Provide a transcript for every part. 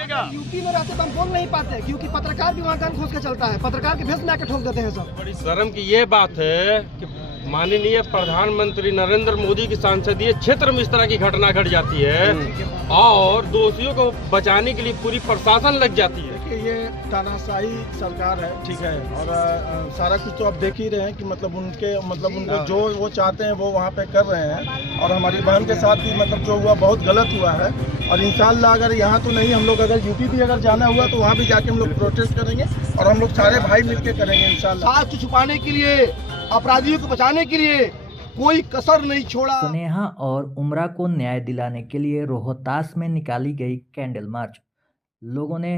मिलेगा। यूपी में रहते तो हम बोल नहीं पाते, क्योंकि पत्रकार भी वहाँ कान खोस के चलता है, पत्रकार के भेष में आके ठोक देते हैं सब। बड़ी शर्म की ये बात है कि माननीय प्रधानमंत्री नरेंद्र मोदी के संसदीय क्षेत्र में इस तरह की घटना घट जाती है और दोषियों को बचाने के लिए पूरी प्रशासन लग जाती है। ये तानाशाही सरकार है, ठीक है, और सारा कुछ तो आप देख ही रहे हैं कि उनको जो वो चाहते हैं वो वहाँ पे कर रहे हैं। और हमारी बहन के साथ भी जो हुआ बहुत गलत हुआ है। और इंशाल्लाह अगर यहाँ तो नहीं, हम लोग अगर यूपी भी अगर जाना हुआ तो वहाँ भी जाके हम लोग प्रोटेस्ट करेंगे और हम लोग सारे भाई मिलके करेंगे इंशाल्लाह। साक्ष्य छुपाने के लिए, अपराधियों को बचाने के लिए कोई कसर नहीं छोड़ा। स्नेहा और उमरा को न्याय दिलाने के लिए रोहतास में निकाली गई कैंडल मार्च। लोगों ने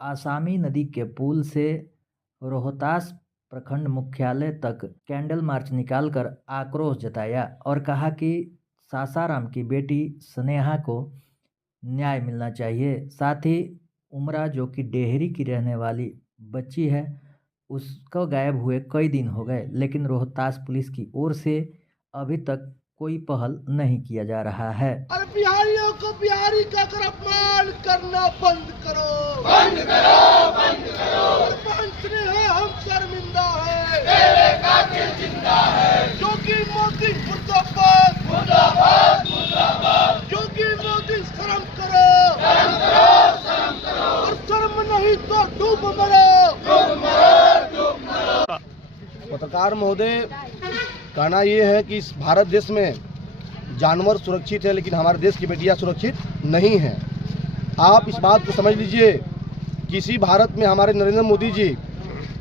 आसामी नदी के पुल से रोहतास प्रखंड मुख्यालय तक कैंडल मार्च निकालकर आक्रोश जताया और कहा कि सासाराम की बेटी स्नेहा को न्याय मिलना चाहिए। साथ ही उमरा, जो कि डेहरी की रहने वाली बच्ची है, उसको गायब हुए कई दिन हो गए, लेकिन रोहतास पुलिस की ओर से अभी तक कोई पहल नहीं किया जा रहा है। अरे बिहारियों को बिहारी का अपमान करना बंद करो, बंद करो, बंद करो। हम शर्मिंदा है, तेरे कातिल जिंदा है, क्योंकि मोदी मुर्दाबाद, मुर्दाबाद, मुर्दाबाद, क्योंकि मोदी शर्म करो, शर्म करो, शर्म करो, और शर्म नहीं तो डूब मरो, डूब मरो, डूब मरो। पत्रकार महोदय, कहना ये है कि इस भारत देश में जानवर सुरक्षित है, लेकिन हमारे देश की बेटियां सुरक्षित नहीं हैं। आप इस बात को समझ लीजिए। किसी भारत में हमारे नरेंद्र मोदी जी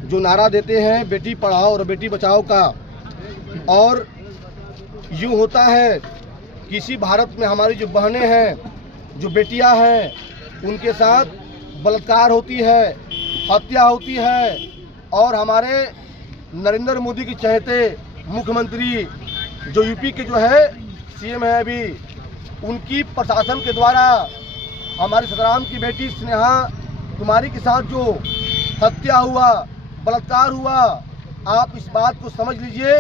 जो नारा देते हैं बेटी पढ़ाओ और बेटी बचाओ का, और यूँ होता है किसी भारत में हमारी जो बहनें हैं, जो बेटियां हैं, उनके साथ बलात्कार होती है, हत्या होती है, और हमारे नरेंद्र मोदी के चहेते मुख्यमंत्री जो यूपी के जो है सीएम है अभी, उनकी प्रशासन के द्वारा हमारे सासाराम की बेटी स्नेहा कुमारी के साथ जो हत्या हुआ, बलात्कार हुआ, आप इस बात को समझ लीजिए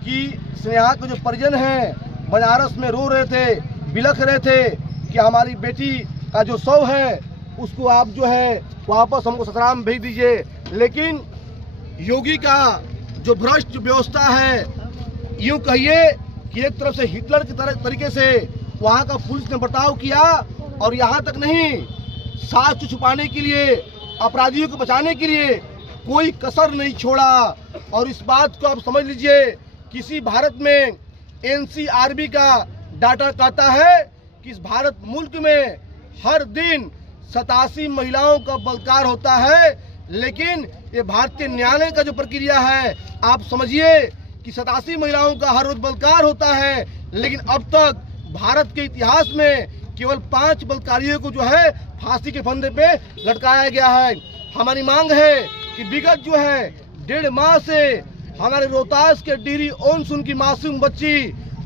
कि स्नेहा के जो परिजन हैं बनारस में रो रहे थे, बिलख रहे थे कि हमारी बेटी का जो शव है उसको आप जो है वापस हमको सासाराम भेज दीजिए। लेकिन योगी का जो भ्रष्ट व्यवस्था है, यूँ कहिए कि एक तरफ से हिटलर की तरीके से वहाँ का पुलिस ने बर्ताव किया, और यहाँ तक नहीं, साक्ष्य छुपाने के लिए, अपराधियों को बचाने के लिए कोई कसर नहीं छोड़ा। और इस बात को आप समझ लीजिए, किसी भारत में एनसीआरबी का डाटा कहता है कि इस भारत मुल्क में हर दिन 87 महिलाओं का बलात्कार होता है, लेकिन ये भारतीय न्यायालय का जो प्रक्रिया है, आप समझिए कि 87 महिलाओं का हर रोज बलात्कार होता है, लेकिन अब तक भारत के इतिहास में केवल 5 बलात्कारियों को जो है फांसी के फंदे पे लटकाया गया है। हमारी मांग है कि विगत जो है 1.5 माह से हमारे रोहतास के डिहरी ओनसुन की मासूम बच्ची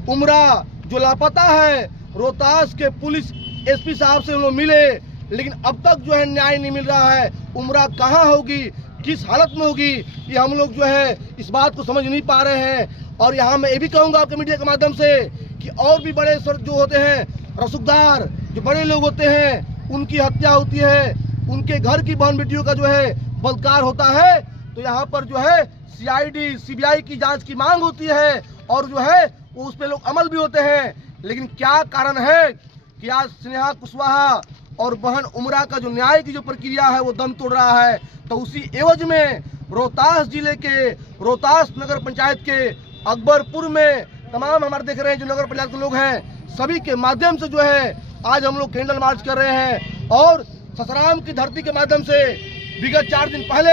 उमरा जो लापता है, रोहतास के पुलिस एसपी साहब से वो मिले, लेकिन अब तक जो है न्याय नहीं मिल रहा है। उमरा कहाँ होगी, किस हालत में होगी, ये हम लोग जो है इस बात को समझ नहीं पा रहे हैं। और यहाँ मैं ये भी कहूँगा आपके मीडिया के माध्यम से कि और भी बड़े सर जो होते हैं, रसूखदार जो बड़े लोग होते हैं, उनकी हत्या होती है, उनके घर की बहन बेटियों का जो है बलात्कार होता है, तो यहाँ पर जो है CID CBI की जांच की मांग होती है, और जो है वो उस पर लोग अमल भी होते हैं। लेकिन क्या कारण है कि आज स्नेहा कुशवाहा और बहन उमरा का जो न्याय की जो प्रक्रिया है वो दम तोड़ रहा है। तो उसी एवज में रोहतास जिले के रोहतास नगर पंचायत के अकबरपुर में तमाम हमारे देख रहे हैं जो नगर पंचायत के लोग हैं, सभी के माध्यम से जो है आज हम लोग कैंडल मार्च कर रहे हैं। और सासाराम की धरती के माध्यम से विगत 4 दिन पहले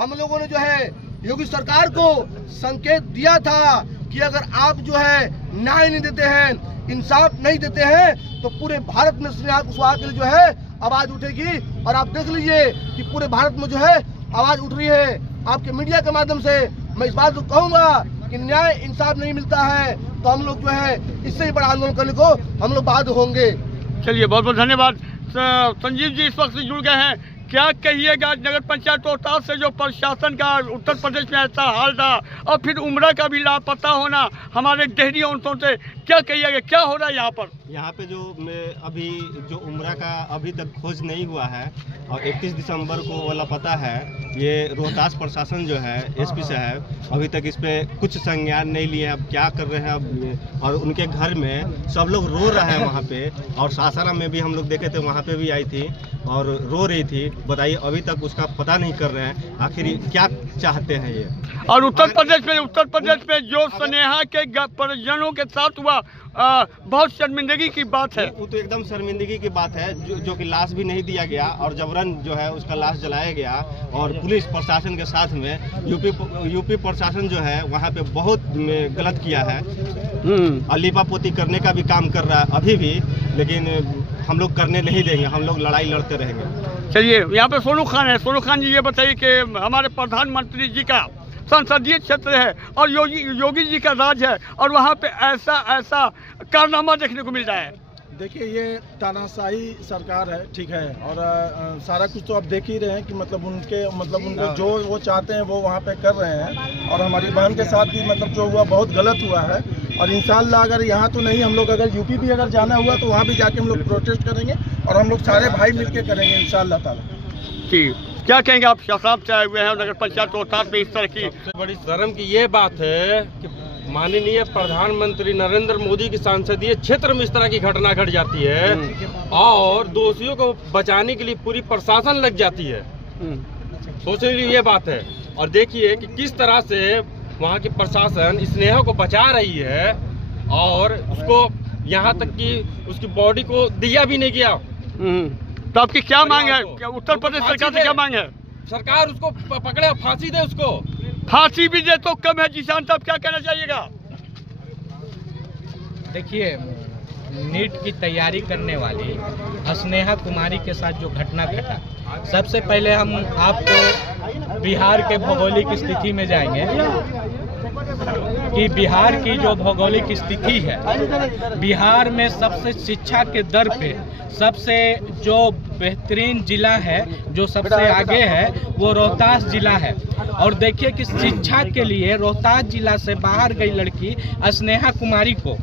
हम लोगों ने जो है योगी सरकार को संकेत दिया था कि अगर आप जो है न्याय नहीं देते हैं, इंसाफ नहीं देते हैं, तो पूरे भारत में स्नेहा कुशवाहा के लिए जो है आवाज उठेगी। और आप देख लीजिए कि पूरे भारत में जो है आवाज उठ रही है। आपके मीडिया के माध्यम से मैं इस बात को कहूँगा कि न्याय इंसाफ नहीं मिलता है तो हम लोग जो है इससे ही बड़ा आंदोलन करने को हम लोग बाध्य होंगे। चलिए, बहुत बहुत धन्यवाद। संजीव जी इस वक्त से जुड़ गए हैं। क्या कहिएगा नगर पंचायत रोहतास से जो प्रशासन का उत्तर प्रदेश में ऐसा हाल रहा और फिर उम्रा का भी लापता होना हमारे डेहरी औरतों से, क्या कहिएगा, क्या हो रहा है यहाँ पर? यहाँ पे अभी जो उम्रा का अभी तक खोज नहीं हुआ है और 31 दिसंबर को वो लापता है। ये रोहतास प्रशासन जो है एसपी साहब अभी तक इस पे कुछ संज्ञान नहीं लिए। अब क्या कर रहे हैं अब, और उनके घर में सब लोग रो रहे हैं वहाँ पे, और सासाराम में भी हम लोग देखे थे, वहाँ पे भी आई थी और रो रही थी। बताइए अभी तक उसका पता नहीं कर रहे हैं आखिर क्या चाहते हैं ये। और उत्तर प्रदेश में जो स्नेहा के परिजनों के साथ हुआ बहुत शर्मिंदगी की बात है। वो तो एकदम शर्मिंदगी की बात है जो कि लाश भी नहीं दिया गया और जबरन जो है उसका लाश जलाया गया। और पुलिस प्रशासन के साथ में यूपी प्रशासन जो है वहाँ पे बहुत गलत किया है और लिपापोती करने का भी काम कर रहा है अभी भी, लेकिन हम लोग करने नहीं देंगे, हम लोग लड़ाई लड़ते रहेंगे। चलिए, यहाँ पे सोनू खान है। सोनू खान जी, ये बताइए कि हमारे प्रधानमंत्री जी का संसदीय क्षेत्र है और योगी जी का राज है और वहाँ पे ऐसा कारनामा देखने को मिल रहा है। देखिए, ये तानाशाही सरकार है, ठीक है, और सारा कुछ तो आप देख ही रहे हैं कि उनको जो वो चाहते हैं वो वहाँ पे कर रहे हैं। और हमारी बहन के साथ भी जो हुआ बहुत गलत हुआ है। और इंशाल्लाह अगर यहाँ तो नहीं, हम लोग अगर यूपी भी अगर जाना हुआ तो वहाँ भी जाके हम लोग प्रोटेस्ट करेंगे और हम लोग सारे भाई मिलके करेंगे इंशाल्लाह ताला। ठीक, क्या कहेंगे आप? शराब से आए हुए हैं नगर पंचायत रोहतास में इस तरह की। सबसे बड़ी शर्म की ये बात है कि माननीय प्रधानमंत्री नरेंद्र मोदी की संसदीय क्षेत्र में इस तरह की घटना घट जाती है और दोषियों को बचाने के लिए पूरी प्रशासन लग जाती है। सोचने के लिए ये बात है। और देखिए कि किस तरह से वहाँ की प्रशासन स्नेहा को बचा रही है और उसको यहाँ तक कि उसकी बॉडी को दिया भी नहीं गया। तो आपकी क्या मांग है? क्या उत्तर प्रदेश सरकार से क्या मांग है? सरकार उसको पकड़े, फांसी दे उसको। फांसी भी दे तो कम है। जिशान साहब, क्या कहना चाहिएगा? देखिए, नीट की तैयारी करने वाली स्नेहा कुमारी के साथ जो घटना घटा, सबसे पहले हम आपको बिहार के भौगोलिक स्थिति में जाएंगे कि बिहार की जो भौगोलिक स्थिति है, बिहार में सबसे शिक्षा के दर पे सबसे जो बेहतरीन जिला है, जो सबसे आगे है, वो रोहतास जिला है। और देखिए कि शिक्षा के लिए रोहतास जिला से बाहर गई लड़की स्नेहा कुमारी को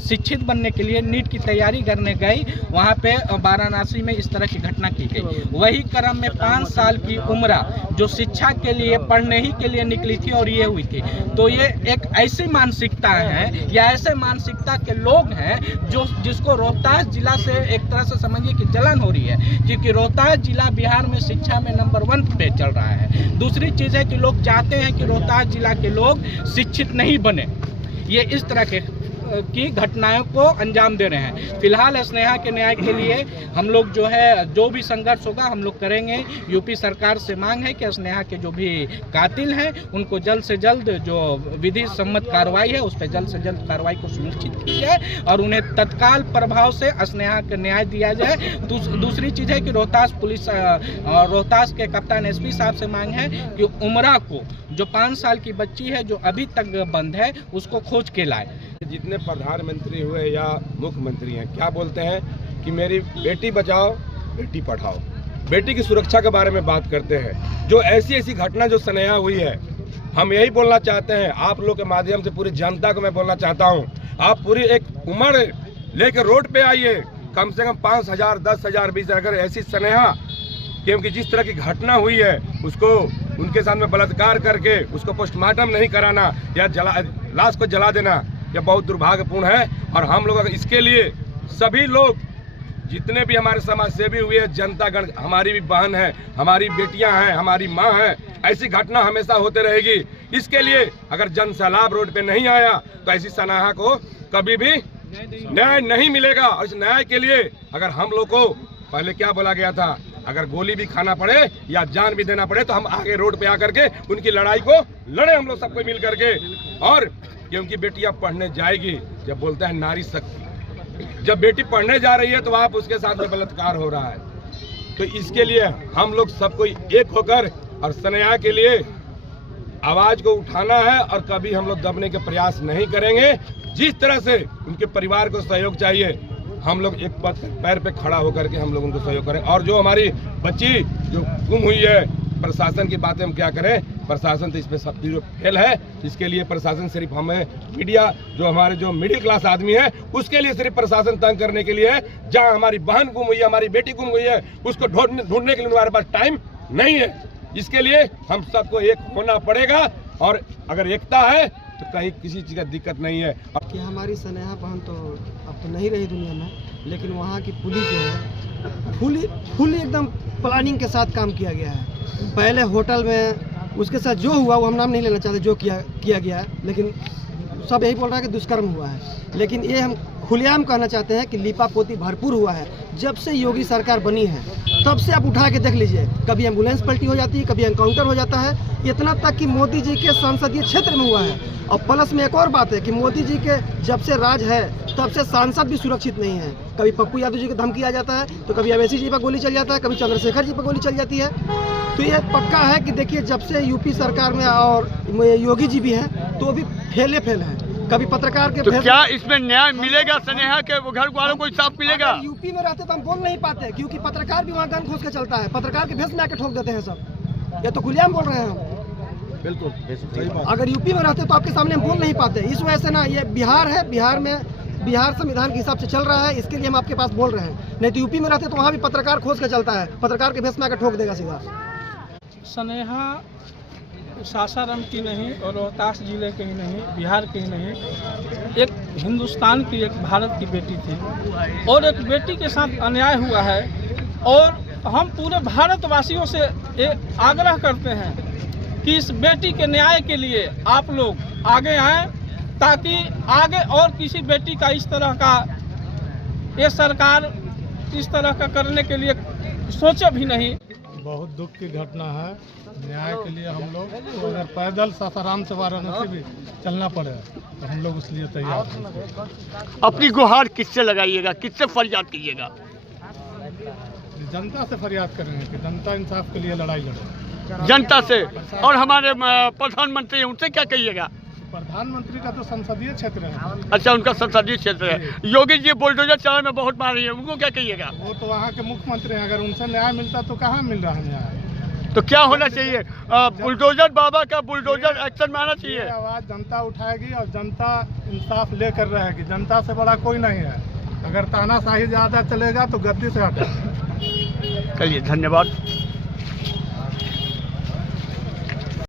शिक्षित बनने के लिए नीट की तैयारी करने गई, वहाँ पे वाराणसी में इस तरह की घटना की गई। वही क्रम में 5 साल की उम्र जो शिक्षा के लिए पढ़ने ही के लिए निकली थी और ये हुई थी। तो ये एक ऐसी मानसिकता है या ऐसे मानसिकता के लोग हैं जिसको रोहतास जिला से एक तरह से समझिए कि जलन हो रही है, क्योंकि रोहतास जिला बिहार में शिक्षा में नंबर 1 पे चल रहा है। दूसरी चीज़ है कि लोग चाहते हैं कि रोहतास जिला के लोग शिक्षित नहीं बने। ये इस तरह की घटनाओं को अंजाम दे रहे हैं। फिलहाल स्नेहा के न्याय के लिए हम लोग जो भी संघर्ष होगा हम लोग करेंगे। यूपी सरकार से मांग है कि स्नेहा के जो भी कातिल हैं उनको जल्द से जल्द जो विधि सम्मत कार्रवाई है उस पर जल्द से जल्द कार्रवाई को सुनिश्चित की जाए और उन्हें तत्काल प्रभाव से स्नेहा का न्याय दिया जाए। दूसरी चीज़ है कि रोहतास पुलिस और रोहतास के कप्तान एसपी साहब से मांग है कि उमरा को, जो 5 साल की बच्ची है जो अभी तक बंद है, उसको खोज के लाए। जितने प्रधानमंत्री हुए या मुख्यमंत्री हैं, क्या बोलते हैं कि मेरी बेटी बचाओ बेटी पढ़ाओ, बेटी की सुरक्षा के बारे में बात करते हैं। जो ऐसी घटना जो स्नेहा हुई है, हम यही बोलना चाहते हैं आप लोग के माध्यम से पूरी जनता को मैं बोलना चाहता हूं, आप पूरी एक उम्र लेकर रोड पे आइए, कम से कम 5,000, 10,000, 20,000। अगर ऐसी स्नेहा क्योंकि जिस तरह की घटना हुई है उसको उनके साथ में बलात्कार करके उसको पोस्टमार्टम नहीं कराना या लाश को जला देना, यह बहुत दुर्भाग्यपूर्ण है। और हम लोग इसके लिए सभी लोग जितने भी हमारे समाज सेवी हुए, जनतागण, हमारी भी बहन है, हमारी बेटियां हैं, हमारी माँ है, ऐसी घटना हमेशा होते रहेगी। इसके लिए अगर जन सैलाब रोड पे नहीं आया तो ऐसी स्नेहा को कभी भी न्याय नहीं मिलेगा। और इस न्याय के लिए अगर हम लोग को पहले क्या बोला गया था, अगर गोली भी खाना पड़े या जान भी देना पड़े तो हम आगे रोड पे आकर के उनकी लड़ाई को लड़े, हम लोग सबको मिल करके। और क्योंकि बेटी अब पढ़ने जाएगी, जब बोलते हैं नारी शक्ति, जब बेटी पढ़ने जा रही है तो आप उसके साथ में बलात्कार हो रहा है। तो इसके लिए हम लोग सबको एक होकर और स्नेहा के लिए आवाज को उठाना है और कभी हम लोग दबने के प्रयास नहीं करेंगे। जिस तरह से उनके परिवार को सहयोग चाहिए, हम लोग एक पैर पे खड़ा होकर के हम लोग उनको सहयोग करें। और जो हमारी बच्ची जो गुम हुई है, प्रशासन की बातें हम क्या करें, प्रशासन तो इसमें सब जो फेल है। इसके लिए प्रशासन सिर्फ हमें मीडिया, जो हमारे जो मिडिल क्लास आदमी है, उसके लिए सिर्फ प्रशासन तंग करने के लिए है। जहां हमारी बहन गुम हुई है, हमारी बेटी गुम हुई है, उसको ढूंढने के लिए हमारे पास टाइम नहीं है। इसके लिए हम सबको एक होना पड़ेगा, और अगर एकता है तो कहीं किसी चीज़ का दिक्कत नहीं है। कि हमारी स्नेहा बहन तो अब तो नहीं रही दुनिया में, लेकिन वहाँ की पुलिस जो है फुली एकदम प्लानिंग के साथ काम किया गया है। पहले होटल में उसके साथ जो हुआ, वो हम नाम नहीं लेना चाहते, जो किया गया है, लेकिन सब यही बोल रहा है कि दुष्कर्म हुआ है। लेकिन ये हम खुलेआम कहना चाहते हैं कि लीपापोती भरपूर हुआ है। जब से योगी सरकार बनी है तब से आप उठा के देख लीजिए, कभी एम्बुलेंस पलटी हो जाती है, कभी एनकाउंटर हो जाता है, इतना तक कि मोदी जी के संसदीय क्षेत्र में हुआ है। और प्लस में एक और बात है कि मोदी जी के जब से राज है तब से सांसद भी सुरक्षित नहीं है। कभी पप्पू यादव जी को धमकी आ जाता है, तो कभी अवैसी जी पर गोली चल जाता है, कभी चंद्रशेखर जी पर गोली चल जाती है। तो ये पक्का है कि देखिए, जब से यूपी सरकार में और योगी जी भी हैं, तो वो भी फेल है। कभी पत्रकार के तो क्या इसमें न्याय मिलेगा? स्नेहा के घर वालों को इंसाफ मिलेगा? यूपी में रहते तो हम बोल नहीं पाते, क्योंकि पत्रकार भी वहाँ गन खोज के चलता है, पत्रकार के भेष में आके ठोक देते हैं सब। ये तो खुलेआम बोल रहे हैं हम। बिल्कुल सही बात। अगर यूपी में रहते तो आपके सामने हम बोल नहीं पाते। इस वजह से ना, ये बिहार है, बिहार संविधान के हिसाब से चल रहा है, इसके लिए हम आपके पास बोल रहे हैं। नहीं तो यूपी में रहते तो वहाँ भी पत्रकार खोज के चलता है, पत्रकार के भेष में आकर ठोक देगा सीधा। स्नेहा सासाराम की नहीं और रोहतास जिले के ही नहीं, बिहार के ही नहीं, एक हिंदुस्तान की, एक भारत की बेटी थी। और एक बेटी के साथ अन्याय हुआ है, और हम पूरे भारतवासियों से एक आग्रह करते हैं कि इस बेटी के न्याय के लिए आप लोग आगे आएं, ताकि आगे और किसी बेटी का इस तरह का, ये सरकार इस तरह का करने के लिए सोचे भी नहीं। बहुत दुख की घटना है। न्याय के लिए हम लोग तो अगर पैदल सासाराम से वाराणसी भी चलना पड़े तो हम लोग उसलिए तैयार हैं। अपनी गुहार किससे लगाइएगा, किससे फरियाद कीजिएगा? जनता से फरियाद करेंगे कि जनता इंसाफ के लिए लड़ाई लड़े। जनता से। और हमारे प्रधानमंत्री, उनसे क्या कहिएगा? प्रधानमंत्री का तो संसदीय क्षेत्र है। अच्छा, उनका संसदीय क्षेत्र है। योगी जी बुलडोजर चलाने में बहुत मारी है, उनको क्या कहिएगा? वो तो वहाँ के मुख्यमंत्री हैं, अगर उनसे न्याय मिलता तो कहाँ मिल रहा है न्याय? तो क्या होना चाहिए? बुलडोजर बाबा का बुलडोजर एक्शन में आना चाहिए। आवाज़ जनता उठाएगी और जनता इंसाफ लेकर रहेगी। जनता से बड़ा कोई नहीं है। अगर तानाशाही ज़्यादा चलेगा तो गद्दी से हटेगा। चलिए, धन्यवाद।